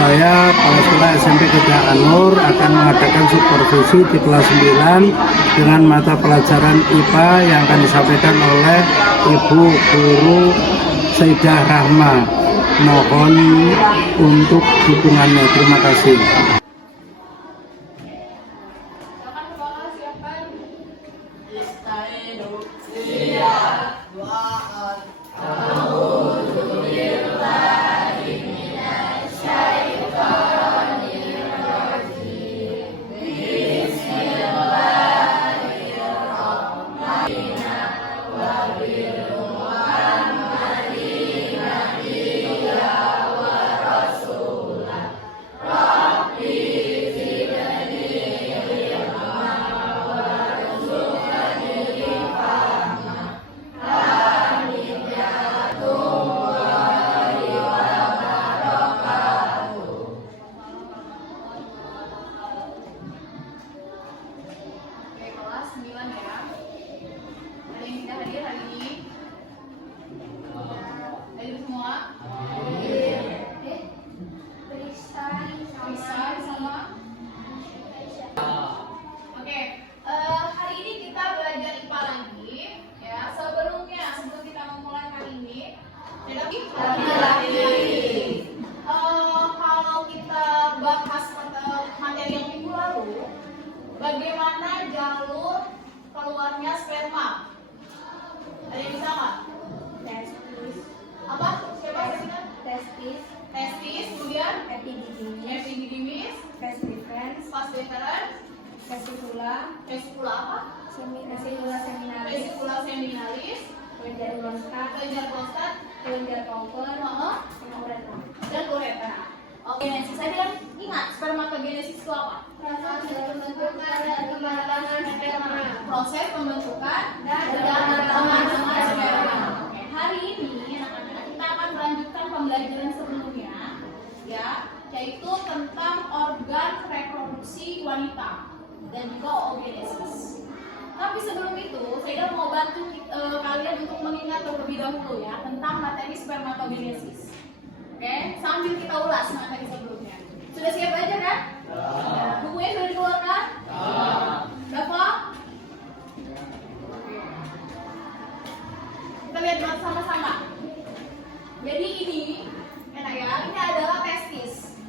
Saya Kepala Sekolah SMP Kedah Anur akan mengadakan supervisi di kelas 9 dengan mata pelajaran IPA yang akan disampaikan oleh Ibu Guru Saidah Rahma. Mohon untuk dukungannya. Terima kasih. Kalau kita bahas materi yang minggu lalu, bagaimana jalur keluarnya sperma? Ada yang bisa nggak? Testis. Apa? Siapa yang bisa? Testis. Testis, kemudian Epididymis. epididymis, Vas deferens. vas deferens, Vesicula. vesicula apa? Vesicula seminalis. Vesicula seminalis, Kelenjar prostat. kelenjar prostat, Kelenjar Cowper. Sama uretra. dan uretra. Oke, saya bilang ingat spermatogenesis itu apa? Proses pembentukan dan pengembangan sperma. Oke, hari ini anak-anak kita akan melanjutkan pembelajaran sebelumnya, ya, yaitu tentang organ reproduksi wanita dan juga oogenesis. Tapi sebelum itu, saya mau bantu kalian untuk mengingat terlebih dahulu ya tentang materi spermatogenesis. Oke, sambil kita ulas materi sebelumnya. Sudah siap belajar kan? Bukunya sudah dikeluarkan? Berapa? Kita lihat sama-sama. Jadi ini, enak ya, ini adalah testis.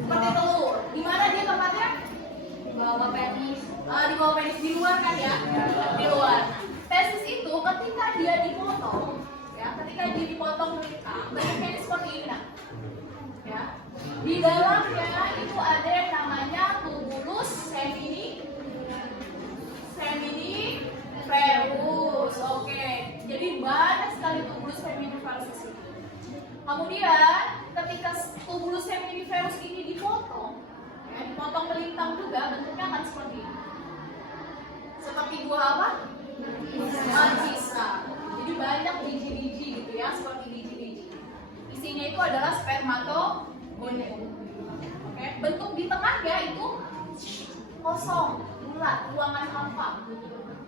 Seperti telur. Di mana dia tempatnya? Di bawah penis. Di bawah penis, di luar kan ya? Di luar. Testis itu ketika dia dipotong, ya, ketika dia dipotong melintang, bentuknya seperti ini, nah. Ya. Di dalamnya itu ada yang namanya tubulus seminiferus. Oke. Jadi banyak sekali tubulus seminiferus di sini. Kemudian ketika tubulus seminiferus ini dipotong, ya, dipotong melintang juga, bentuknya akan seperti ini. Seperti buah apa? Marcisa. Jadi banyak biji-biji gitu ya, seperti biji-biji. Isinya itu adalah spermatogonium. Oke, bentuk di tengahnya itu kosong, bulat, ruangan hampa.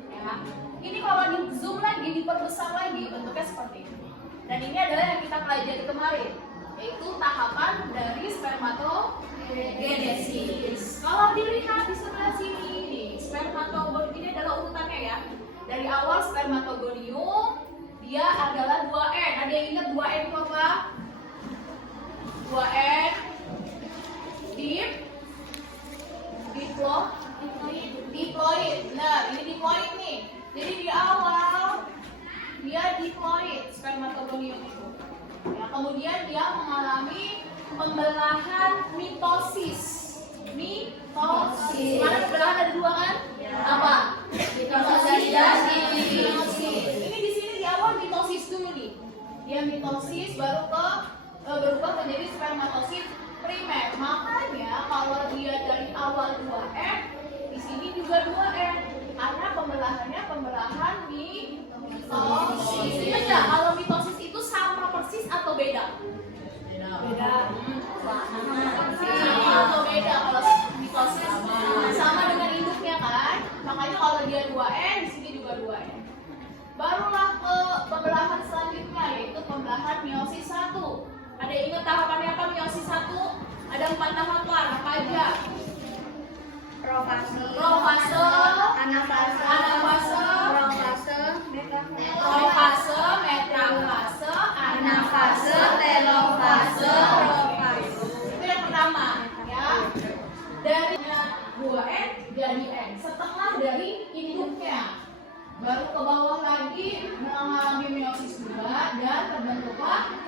Ya. Ini kalau di zoom lagi, diperbesar lagi, bentuknya seperti ini. Dan ini adalah yang kita pelajari kemarin, yaitu tahapan dari spermatogenesis. Kalau dilihat di sebelah sini, nih, spermatogonium ini adalah urutannya ya. Dari awal spermatogonium, dia adalah 2N. Ada yang ingat 2N itu apa? 2N diploid. Nah, ini diploid nih. Jadi di awal dia diploid spermatogonium itu. Ya, kemudian dia mengalami pembelahan mitosis. Mitosis. Mana pembelahan ada dua kan? Apa? Mitosis dan meiosis. Ini di sini di awal mitosis dulu nih. Dia mitosis baru berubah menjadi spermatosit primer. Makanya kalau dia dari awal 2N, di sini juga 2N. Karena pembelahannya pembelahan mitosis. Ingat nggak kalau mitosis itu sama persis atau beda? Beda. Sama atau beda kalau mitosis? Sama dengan induknya kan? Makanya kalau dia 2N, di sini juga 2N. Barulah ke pembelahan selanjutnya, yaitu pembelahan meiosis 1. Ada yang ingat tahapannya Ada 4 tahapan, apa aja? Profase, Profase, anafase, anafase, profase, metafase, profase, metafase, anafase, telofase, profase. Itu yang pertama, ya. Dari 2N jadi N. Setelah dari induknya, baru ke bawah lagi mengalami meiosis juga dan terbentuklah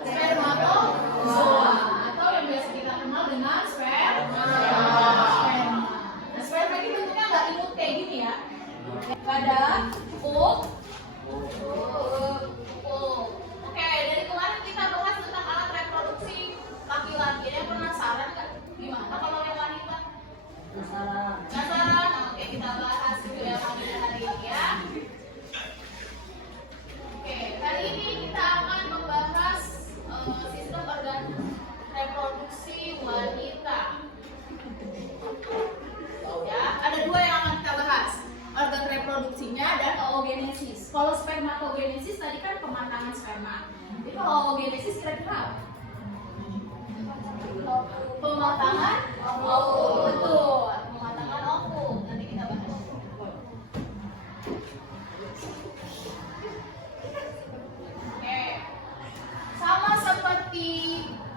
spermatozoa atau yang biasa kita kenal dengan sperma. Nah, sperma ini bentuknya nggak imut kayak gini ya. Ada Oke, dari kemarin kita bahas tentang alat reproduksi laki-laki. Ada yang penasaran nggak? Gimana kalau yang wanita? Penasaran? Oke, kita bahas dulu yang wanita hari ini ya. Oke, kali ini kita akan membahas sistem organ reproduksi wanita. Ya, ada 2 yang akan kita bahas, organ reproduksinya dan oogenesis. Kalau spermatogenesis tadi kan pematangan sperma. Jadi kalau oogenesis kira-kira apa? Pematangan ovum, betul. Pematangan ovum. Nanti kita bahas. Oke, sama seperti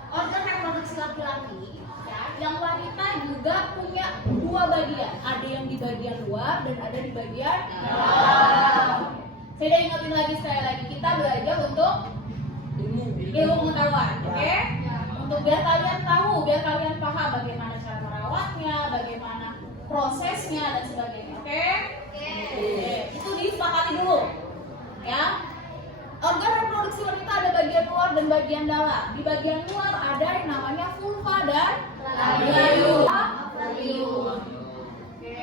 organ reproduksi laki-laki, ya, yang wanita juga punya 2 bagian. Ada yang di bagian luar dan ada di bagian dalam. Saya udah ingetin lagi sekali lagi, kita belajar untuk ilmu pengetahuan, oke? Untuk biar kalian tahu, biar kalian paham bagaimana cara merawatnya, bagaimana prosesnya dan sebagainya, oke? Itu disepakati dulu, ya. Organ reproduksi wanita ada bagian luar dan bagian dalam. Di bagian luar ada yang namanya vulva dan flavium. Oke.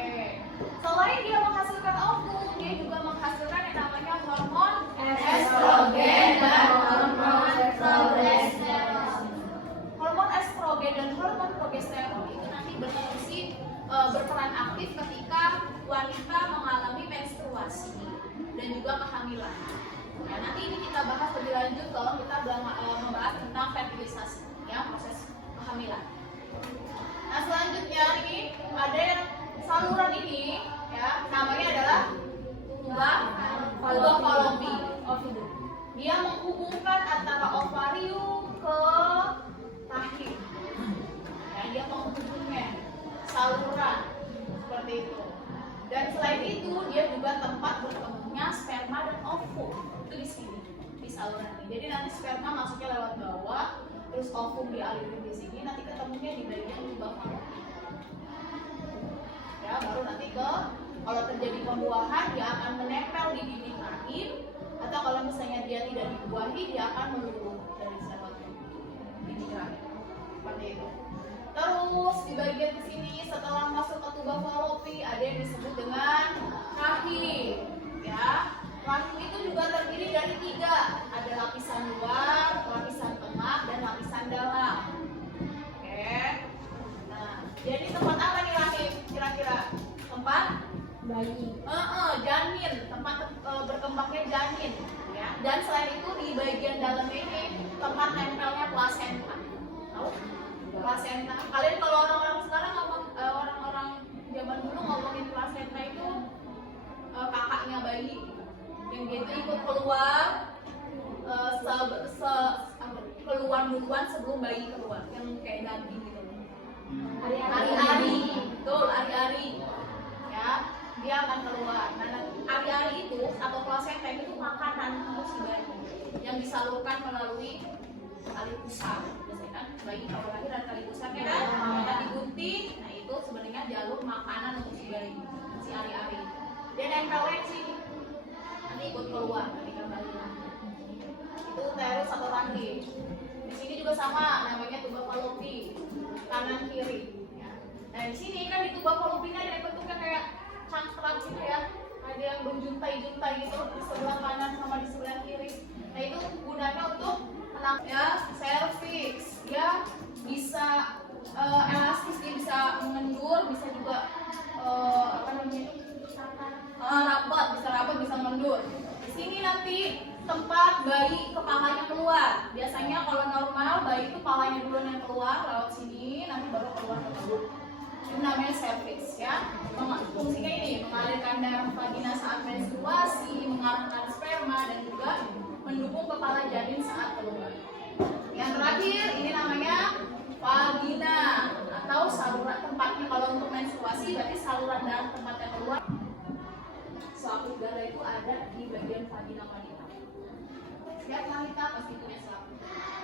Selain dia menghasilkan ovum, dia juga menghasilkan yang namanya hormon estrogen dan hormon progesteron. Hormon estrogen dan hormon progesteron itu nanti berperan aktif ketika wanita mengalami menstruasi dan juga kehamilan. Nah, nanti ini kita bahas lebih lanjut kalau kita membahas tentang fertilisasi, ya, proses kehamilan. Nah, selanjutnya ini ada yang saluran ini, ya, namanya adalah tuba fallopi. Dia menghubungkan antara ovarium ke rahim. Nah, dia menghubungnya saluran seperti itu. Dan selain itu dia juga tempat bertemunya sperma dan ovum. Itu di sini, di saluran ini. Jadi nanti sperma masuknya lewat bawah, terus ovum dialirin di sini, nanti ketemunya di bagian tuba fallopi. Ya, baru nanti kalau terjadi pembuahan dia akan menempel di dinding rahim, atau kalau misalnya dia tidak dibuahi dia akan meluruh dari dinding rahim. Seperti itu. Terus di bagian ke sini setelah masuk ke tuba fallopi ada yang disebut dengan rahim. Ya, rahim itu juga terdiri dari 3. Ada lapisan luar, lapisan tengah, dan lapisan dalam. Oke. Nah, jadi tempat apa nih rahim? Kira-kira tempat bayi, janin, tempat berkembangnya janin. Ya. Dan selain itu di bagian dalam ini tempat nempelnya plasenta. Tahu? Plasenta. Kalian kalau orang-orang sekarang orang-orang zaman dulu ngomongin plasenta itu kakaknya bayi yang gitu ikut keluar keluar duluan sebelum bayi keluar, yang kayak daging gitu. Hari-hari, betul, hari-hari. Ya, dia akan keluar. Nah, hari-hari itu atau plasenta itu makanan untuk si bayi yang disalurkan melalui tali pusar. Biasanya kan bayi kalau lahir ada tali pusarnya kan, kita digunting. Nah, itu sebenarnya jalur makanan untuk si bayi, si hari-hari. Dia nempelnya di sini, nanti ikut keluar, nanti kembali lagi. Itu uterus atau rahim. Di sini juga sama, namanya tuba fallopi, kanan kiri. Ya. Nah, di sini kan di tuba fallopinya ada yang bentuknya kayak cangkram gitu ya, ada yang berjuntai-juntai gitu di sebelah kanan sama di sebelah kiri. Nah, itu gunanya untuk ya cervix. Dia bisa elastis, dia bisa mengendur, bisa juga rapat, bisa rapat, bisa mendur. Di sini nanti tempat bayi kepalanya keluar. Biasanya kalau normal bayi itu palanya duluan yang keluar lewat sini, nanti baru keluar ke perut. Itu namanya cervix ya. Fungsinya ini mengalirkan darah vagina saat menstruasi, mengarahkan sperma dan juga mendukung kepala janin saat keluar. Yang terakhir ini namanya vagina atau saluran tempatnya kalau untuk menstruasi berarti saluran darah tempatnya keluar. Selaput darah itu ada di bagian vagina wanita. Setiap wanita pasti punya selaput darah.